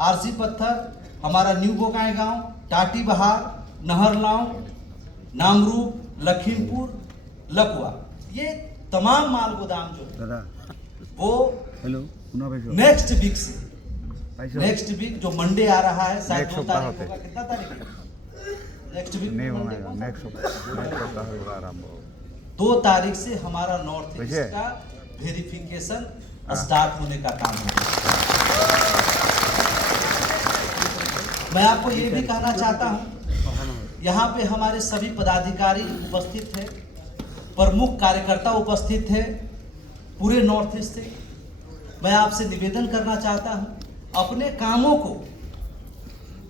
RC पत्थर, हमारा new बोकाई गांव, टाटी बहार, नहरलाव, नामरूप, लखीमपुर, लकुआ, ये तमाम माल गोदाम जो है वो नेक्स्ट वीक से नेक्स्ट वीक जो मंडे आ रहा है, शायद 2 तारीख होगा, कितना तारीख है नेक्स्ट वीक? 2 तारीख से हमारा नॉर्थ ईस्ट का वेरिफिकेशन स्टार्ट होने का काम है। मैं आपको ये भी कहना चाहता हूँ, यहाँ पे हमारे सभी पदाधिकारी उपस्थित थे, प्रमुख कार्यकर्ता उपस्थित थे पूरे नॉर्थ ईस्ट से। मैं आपसे निवेदन करना चाहता हूँ, अपने कामों को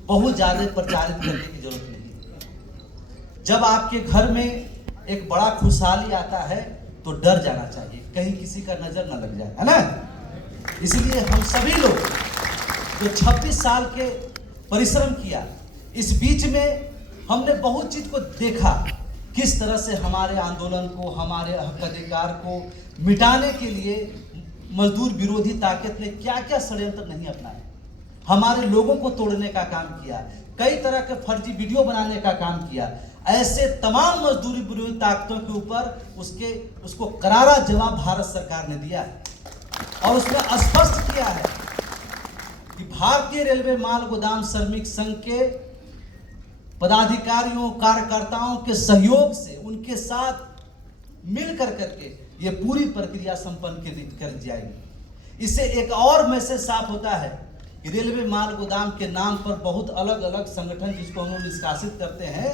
बहुत ज़्यादा प्रचारित करने की जरूरत नहीं। जब आपके घर में एक बड़ा खुशहाली आता है तो डर जाना चाहिए, कहीं किसी का नजर न लग जाए, है ना। इसलिए हम सभी लोग जो 26 साल के परिश्रम किया, इस बीच में हमने बहुत चीज को देखा, किस तरह से हमारे आंदोलन को, हमारे हक अधिकार को मिटाने के लिए मजदूर विरोधी ताकत ने क्या क्या षड्यंत्र नहीं अपनाए, हमारे लोगों को तोड़ने का काम किया, कई तरह के फर्जी वीडियो बनाने का काम किया। ऐसे तमाम मजदूरी विरोधी ताकतों के ऊपर उसको करारा जवाब भारत सरकार ने दिया है और उसने स्पष्ट किया है कि भारतीय रेलवे माल गोदाम श्रमिक संघ के पदाधिकारियों कार्यकर्ताओं के सहयोग से उनके साथ मिल करके ये पूरी प्रक्रिया संपन्न कर जाएगी। इससे एक और मैसेज साफ होता है कि रेलवे माल गोदाम के नाम पर बहुत अलग अलग संगठन जिसको हम लोग निष्कासित करते हैं,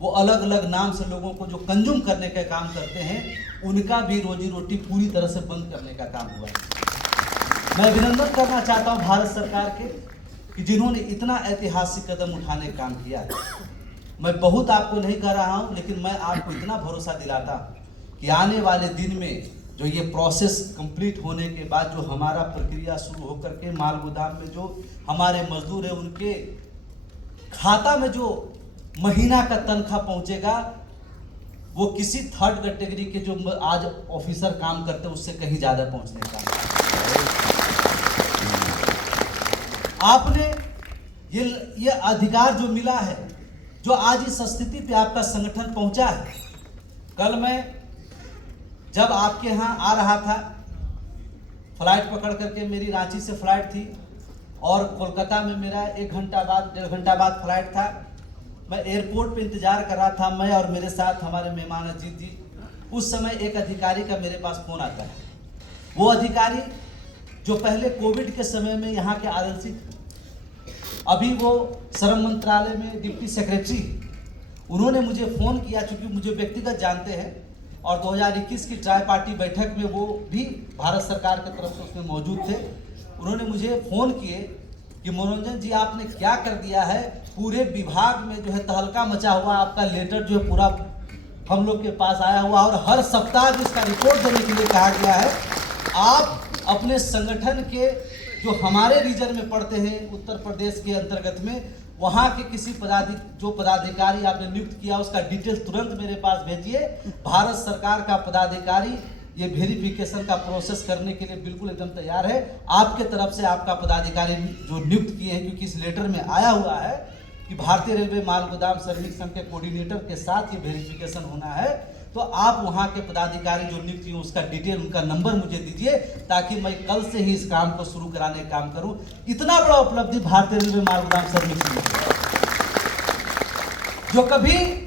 वो अलग अलग नाम से लोगों को जो कंज्यूम करने का काम करते हैं, उनका भी रोजी रोटी पूरी तरह से बंद करने का काम हुआ है। मैं अभिनंदन करना चाहता हूँ भारत सरकार के कि जिन्होंने इतना ऐतिहासिक कदम उठाने का काम किया है। मैं बहुत आपको नहीं कह रहा हूँ, लेकिन मैं आपको इतना भरोसा दिलाता हूँ कि आने वाले दिन में जो ये प्रोसेस कंप्लीट होने के बाद जो हमारा प्रक्रिया शुरू होकर के माल गोदाम में जो हमारे मजदूर है उनके खाता में जो महीना का तनख्वाह पहुंचेगा, वो किसी थर्ड कैटेगरी के जो आज ऑफिसर काम करते हैं उससे कहीं ज्यादा पहुंचने का। आपने ये अधिकार जो मिला है, जो आज इस स्थिति पे आपका संगठन पहुंचा है। कल मैं जब आपके यहाँ आ रहा था, फ्लाइट पकड़ करके, मेरी रांची से फ्लाइट थी और कोलकाता में मेरा 1 घंटा बाद 1.5 घंटा बाद फ्लाइट था। मैं एयरपोर्ट पे इंतजार कर रहा था, मैं और मेरे साथ हमारे मेहमान अजीत जी। उस समय एक अधिकारी का मेरे पास फोन आता है। वो अधिकारी जो पहले कोविड के समय में यहाँ के आरएलसी थे, अभी वो श्रम मंत्रालय में डिप्टी सेक्रेटरी। उन्होंने मुझे फोन किया, चूंकि मुझे व्यक्तिगत जानते हैं और 2021 की ट्राई पार्टी बैठक में वो भी भारत सरकार की तरफ से उसमें मौजूद थे। उन्होंने मुझे फोन किए कि मनोरंजन जी, आपने क्या कर दिया है, पूरे विभाग में जो है तहलका मचा हुआ, आपका लेटर जो है पूरा हम लोग के पास आया हुआ और हर सप्ताह इसका रिपोर्ट देने के लिए कहा गया है। आप अपने संगठन के जो हमारे रीजन में पड़ते हैं, उत्तर प्रदेश के अंतर्गत में, वहाँ के किसी पदाधिकारी आपने नियुक्त किया, उसका डिटेल्स तुरंत मेरे पास भेजिए। भारत सरकार का पदाधिकारी ये वेरिफिकेशन का प्रोसेस करने के लिए बिल्कुल एकदम तैयार है। आपके तरफ से आपका पदाधिकारी जो नियुक्त किए हैं, क्योंकि इस लेटर में आया हुआ है कि भारतीय रेलवे माल गोदाम श्रमिक संघ के कोऑर्डिनेटर के साथ ये वेरिफिकेशन होना है, तो आप वहाँ के पदाधिकारी जो नियुक्त हुए उसका डिटेल, उनका नंबर मुझे दीजिए, ताकि मैं कल से ही इस काम को शुरू कराने का काम करूँ। इतना बड़ा उपलब्धि भारतीय रेलवे माल गोदाम श्रमिक संघ जो कभी